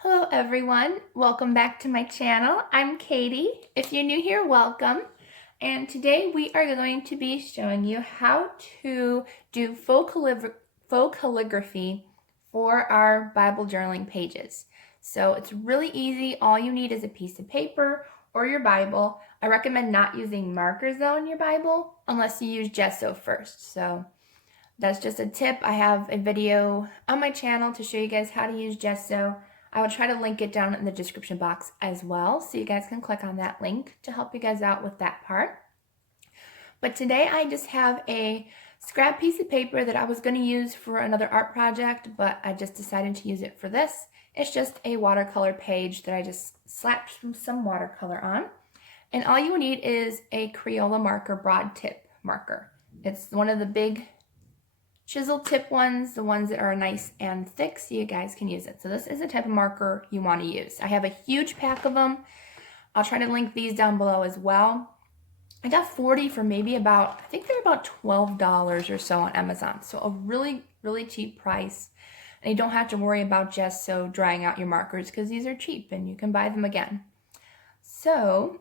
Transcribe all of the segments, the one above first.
Hello everyone, welcome back to my channel. I'm Katie. If you're new here, welcome. And today we are going to be showing you how to do faux calligraphy for our Bible journaling pages. So it's really easy. All you need is a piece of paper or your Bible. I recommend not using markers though in your Bible unless you use gesso first. So that's just a tip. I have a video on my channel to show you guys how to use gesso. I will try to link it down in the description box as well, so you guys can click on that link to help you guys out with that part. But today I just have a scrap piece of paper that I was going to use for another art project, but I just decided to use it for this. It's just a watercolor page that I just slapped some watercolor on. And all you need is a Crayola marker, broad tip marker. It's one of the big chisel tip ones, the ones that are nice and thick, so you guys can use it. So this is the type of marker you want to use. I have a huge pack of them. I'll try to link these down below as well. I got 40 for maybe about, I think they're about $12 or so on Amazon. So a really, really cheap price. And you don't have to worry about gesso drying out your markers because these are cheap and you can buy them again. So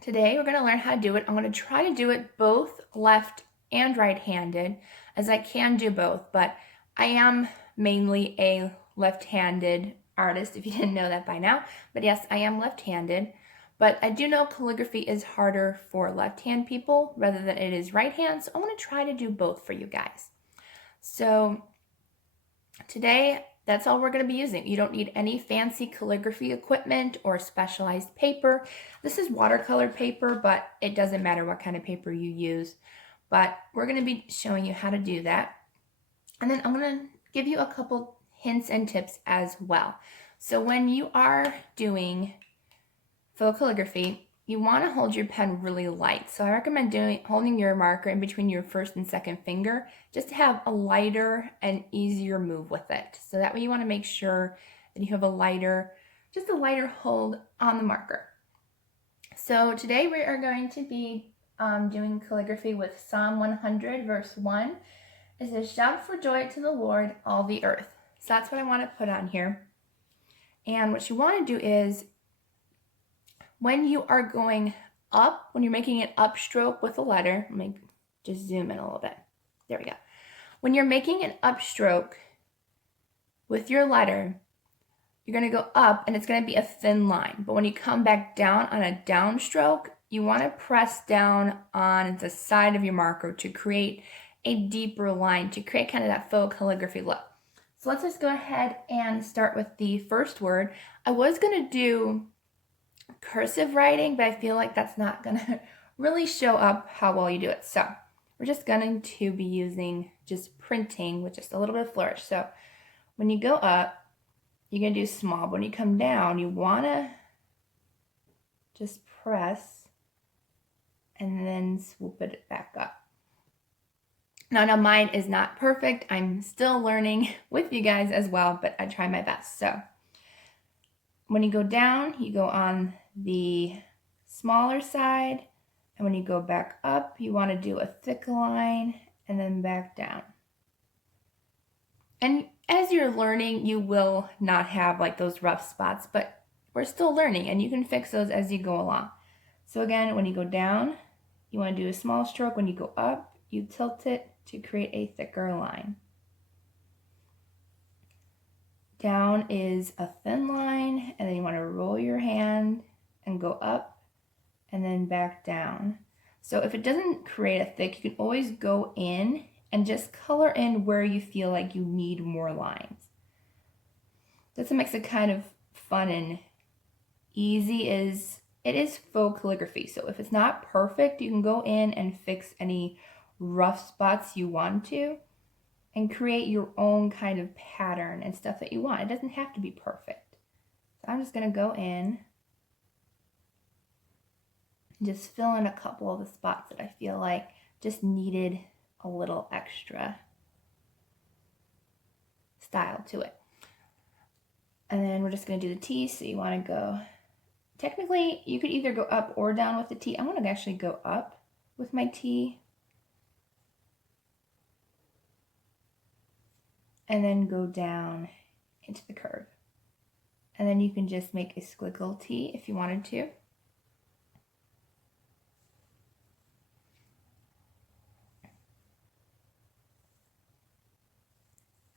today we're going to learn how to do it. I'm going to try to do it both left and right-handed, as I can do both, but I am mainly a left-handed artist, if you didn't know that by now. But yes, I am left-handed, but I do know calligraphy is harder for left-hand people rather than it is right-hand, so I'm going to try to do both for you guys. So today, that's all we're going to be using. You don't need any fancy calligraphy equipment or specialized paper. This is watercolor paper, but it doesn't matter what kind of paper you use. But we're going to be showing you how to do that. And then I'm going to give you a couple hints and tips as well. So when you are doing faux calligraphy, you want to hold your pen really light. So I recommend holding your marker in between your first and second finger just to have a lighter and easier move with it. So that way you want to make sure that you have just a lighter hold on the marker. So today we are going to be doing calligraphy with Psalm 100 verse 1. It says, "Shout for joy to the Lord, all the earth." So that's what I want to put on here. And what you want to do is, when you are going up, when you're making an upstroke with a letter, let me just zoom in a little bit. There we go. When you're making an upstroke with your letter, you're going to go up and it's going to be a thin line. But when you come back down on a downstroke, you want to press down on the side of your marker to create a deeper line, to create kind of that faux calligraphy look. So let's just go ahead and start with the first word. I was going to do cursive writing, but I feel like that's not going to really show up how well you do it. So we're just going to be using just printing with just a little bit of flourish. So when you go up, you're going to do small. But when you come down, you want to just press and then swoop it back up. Now mine is not perfect. I'm still learning with you guys as well, but I try my best. So when you go down, you go on the smaller side. And when you go back up, you want to do a thick line and then back down. And as you're learning, you will not have like those rough spots, but we're still learning and you can fix those as you go along. So again, when you go down, you want to do a small stroke. When you go up, you tilt it to create a thicker line. Down is a thin line, and then you want to roll your hand and go up and then back down. So if it doesn't create a thick, you can always go in and just color in where you feel like you need more lines. That's what makes it kind of fun and easy. It is faux calligraphy. So if it's not perfect, you can go in and fix any rough spots you want to and create your own kind of pattern and stuff that you want. It doesn't have to be perfect. So I'm just going to go in and just fill in a couple of the spots that I feel like just needed a little extra style to it. And then we're just going to do the T. So you want to go, technically you could either go up or down with the T. I'm going to actually go up with my T. And then go down into the curve. And then you can just make a squiggle T if you wanted to.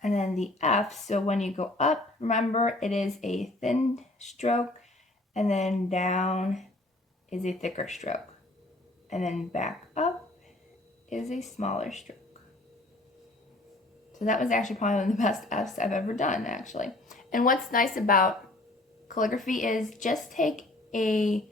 And then the F, so when you go up, remember it is a thin stroke, and then down is a thicker stroke. And then back up is a smaller stroke. So that was actually probably one of the best Fs I've ever done, actually. And what's nice about calligraphy is just take a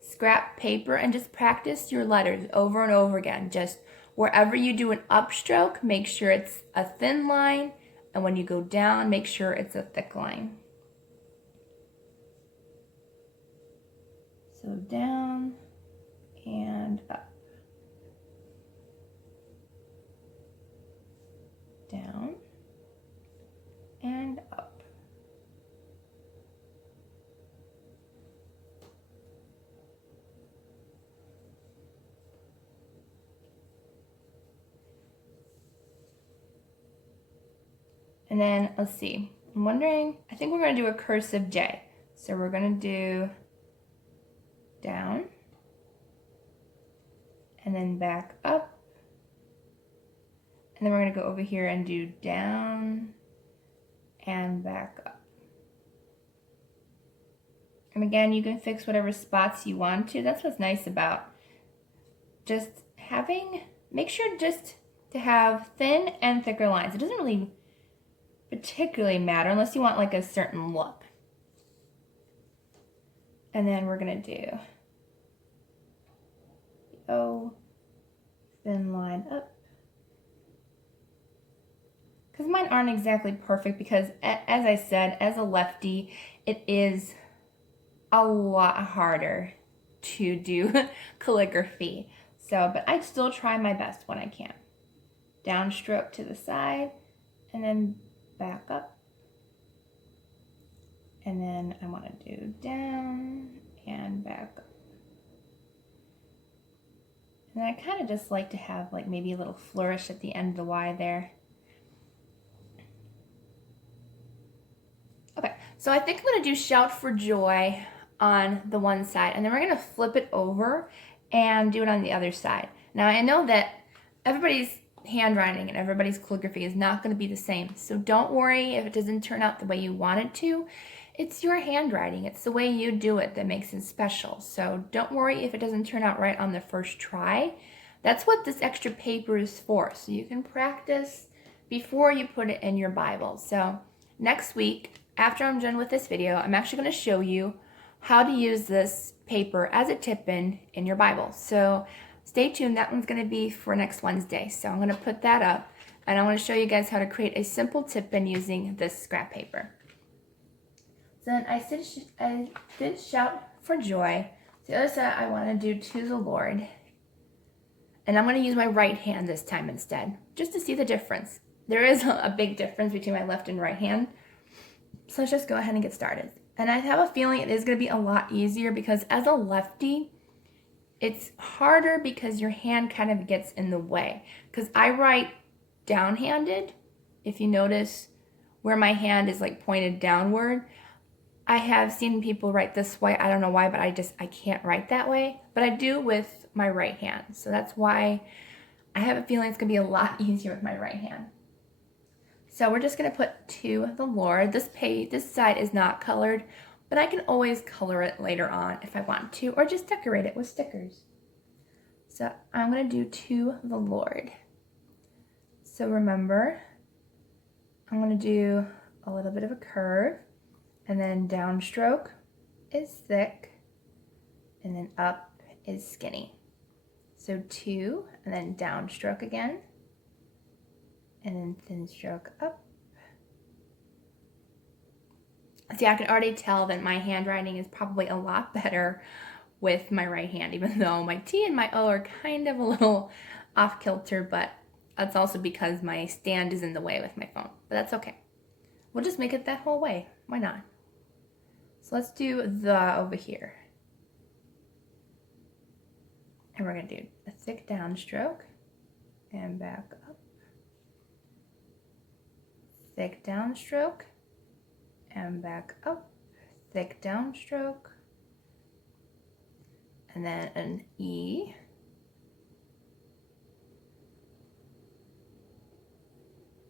scrap paper and just practice your letters over and over again. Just wherever you do an upstroke, make sure it's a thin line, and when you go down, make sure it's a thick line. So down and up. Down and up. And then let's see, I'm wondering, I think we're going to do a cursive J. So we're going to do down and then back up. And then we're going to go over here and do down and back up. And again, you can fix whatever spots you want to. That's what's nice about just having, make sure just to have thin and thicker lines. It doesn't really particularly matter unless you want like a certain look. And then we're going to do the O, thin line up. Because mine aren't exactly perfect because, as I said, as a lefty, it is a lot harder to do calligraphy. So, but I still try my best when I can. Downstroke to the side, and then back up. And then I want to do down and back up. And I kind of just like to have like maybe a little flourish at the end of the Y there. Okay, so I think I'm going to do Shout for Joy on the one side, and then we're going to flip it over and do it on the other side. Now I know that everybody's handwriting and everybody's calligraphy is not going to be the same, so don't worry if it doesn't turn out the way you want it to. It's your handwriting, it's the way you do it that makes it special, so don't worry if it doesn't turn out right on the first try. That's what this extra paper is for, so you can practice before you put it in your Bible. So next week, after I'm done with this video, I'm actually going to show you how to use this paper as a tip-in your Bible. So stay tuned, that one's going to be for next Wednesday. So I'm going to put that up, and I want to show you guys how to create a simple tip-in using this scrap paper. So then I did Shout for Joy. The other side I want to do To the Lord. And I'm going to use my right hand this time instead, just to see the difference. There is a big difference between my left and right hand. So let's just go ahead and get started. And I have a feeling it is going to be a lot easier because as a lefty, it's harder because your hand kind of gets in the way. Because I write down-handed. If you notice where my hand is like pointed downward, I have seen people write this way. I don't know why, but I can't write that way. But I do with my right hand. So that's why I have a feeling it's going to be a lot easier with my right hand. So we're just going to put To the Lord. This side is not colored, but I can always color it later on if I want to, or just decorate it with stickers. So I'm going to do To the Lord. So remember, I'm going to do a little bit of a curve, and then downstroke is thick, and then up is skinny. So to, and then downstroke again, and then thin stroke up. See, I can already tell that my handwriting is probably a lot better with my right hand, even though my T and my O are kind of a little off kilter, but that's also because my stand is in the way with my phone, but that's okay. We'll just make it that whole way. Why not? So let's do the over here. And we're going to do a thick downstroke and back up. Thick downstroke and back up. thick downstroke, and then an E.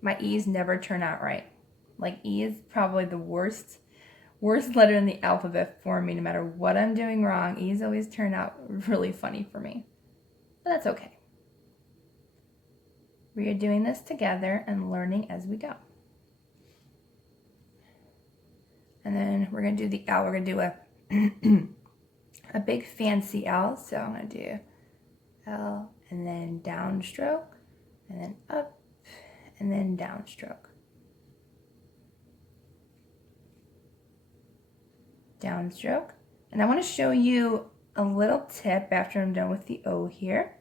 My E's never turn out right. Like, E is probably the worst letter in the alphabet for me. No matter what I'm doing wrong, E's always turn out really funny for me. But that's okay. We are doing this together and learning as we go. And then we're going to do the L. We're going to do a big fancy L. So I'm going to do L and then downstroke and then up and then downstroke. Downstroke. And I want to show you a little tip after I'm done with the O here.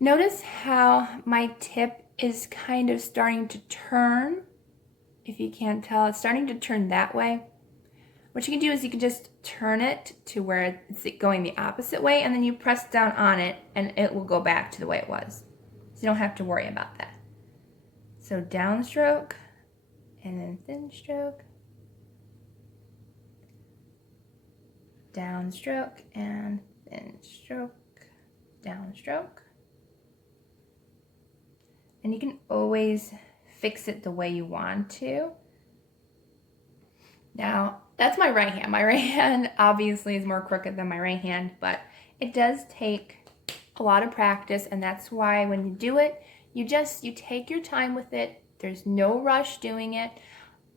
Notice how my tip is kind of starting to turn. If you can't tell, it's starting to turn that way. What you can do is you can just turn it to where it's going the opposite way, and then you press down on it and it will go back to the way it was. So you don't have to worry about that. So downstroke and then thin stroke. Downstroke and thin stroke. Downstroke. And you can always fix it the way you want to. Now, that's my right hand. My right hand obviously is more crooked than my right hand, but it does take a lot of practice, and that's why when you do it, you take your time with it. There's no rush doing it.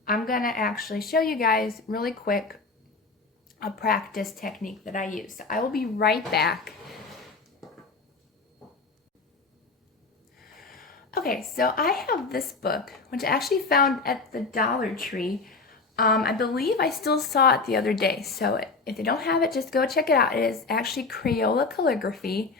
I'm gonna actually show you guys really quick a practice technique that I use. So I will be right back. Okay, so I have this book, which I actually found at the Dollar Tree. I believe I still saw it the other day, so if you don't have it, just go check it out. It is actually Crayola Calligraphy,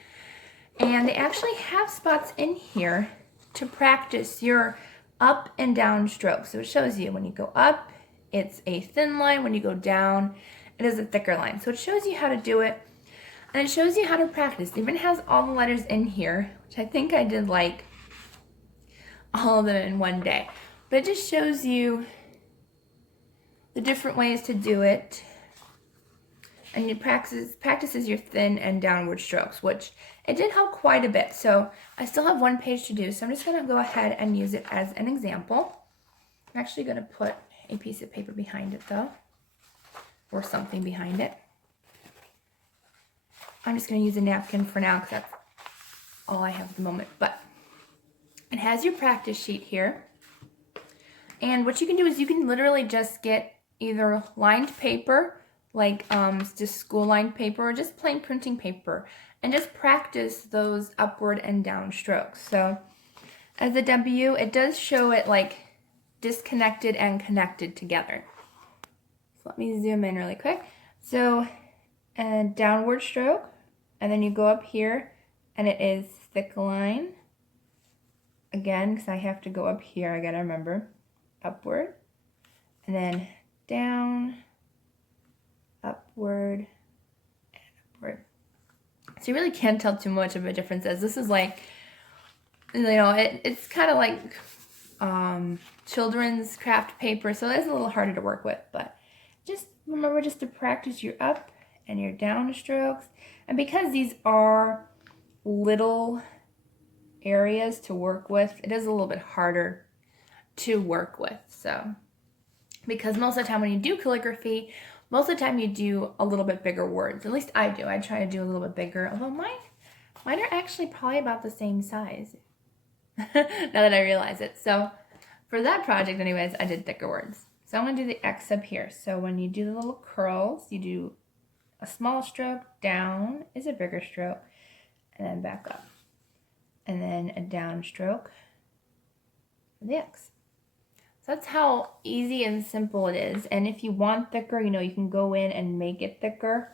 and they actually have spots in here to practice your up and down strokes. So it shows you when you go up, it's a thin line. When you go down, it is a thicker line. So it shows you how to do it, and it shows you how to practice. It even has all the letters in here, which I think I did like all of them in one day. But it just shows you the different ways to do it, and you practices your thin and downward strokes, which it did help quite a bit. So I still have one page to do, so I'm just going to go ahead and use it as an example. I'm actually going to put a piece of paper behind it though, or something behind it. I'm just going to use a napkin for now because that's all I have at the moment. But it has your practice sheet here, and what you can do is you can literally just get either lined paper, like just school lined paper, or just plain printing paper, and just practice those upward and down strokes. So as a W, it does show it like disconnected and connected together. So let me zoom in really quick. So a downward stroke, and then you go up here, and it is thick line. Again, because I have to go up here, I gotta remember. Upward, and then down, upward, and upward. So you really can't tell too much of a difference, as this is like, you know, it's kind of like children's craft paper, so it's a little harder to work with, but just remember just to practice your up and your down strokes. And because these are little areas to work with, it is a little bit harder to work with. So because most of the time when you do calligraphy, most of the time you do a little bit bigger words. At least I do. I try to do a little bit bigger, although mine are actually probably about the same size now that I realize it. So for that project anyways, I did thicker words. So I'm going to do the X up here. So when you do the little curls, you do a small stroke, down is a bigger stroke, and then back up. And then a down stroke for the X. So that's how easy and simple it is. And if you want thicker, you know, you can go in and make it thicker.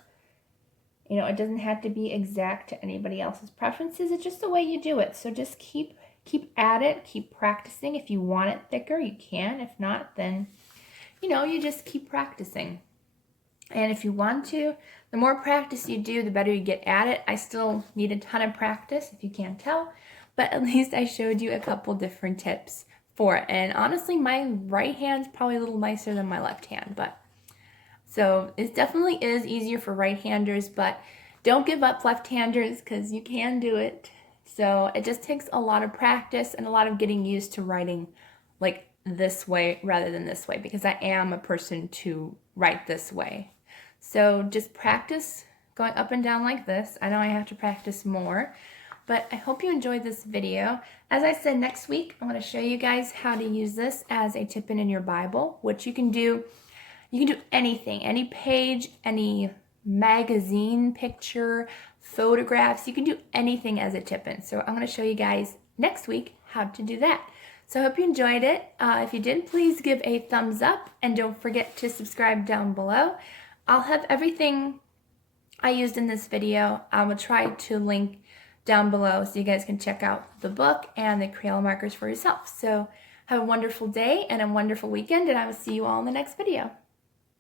You know, it doesn't have to be exact to anybody else's preferences. It's just the way you do it. So just keep at it, keep practicing. If you want it thicker, you can. If not, then, you know, you just keep practicing. And if you want to, the more practice you do, the better you get at it. I still need a ton of practice, if you can't tell, but at least I showed you a couple different tips for it. And honestly, my right hand's probably a little nicer than my left hand, but So it definitely is easier for right-handers, but don't give up, left-handers, because you can do it. So it just takes a lot of practice and a lot of getting used to writing like this way rather than this way, because I am a person to write this way. So just practice going up and down like this. I know I have to practice more, but I hope you enjoyed this video. As I said, next week I'm going to show you guys how to use this as a tip-in in your Bible, which you can do anything, any page, any magazine picture, photographs. You can do anything as a tip-in. So I'm going to show you guys next week how to do that. So I hope you enjoyed it. If you did, please give a thumbs up and don't forget to subscribe down below. I'll have everything I used in this video. I will try to link down below so you guys can check out the book and the Crayola markers for yourself. So have a wonderful day and a wonderful weekend, and I will see you all in the next video.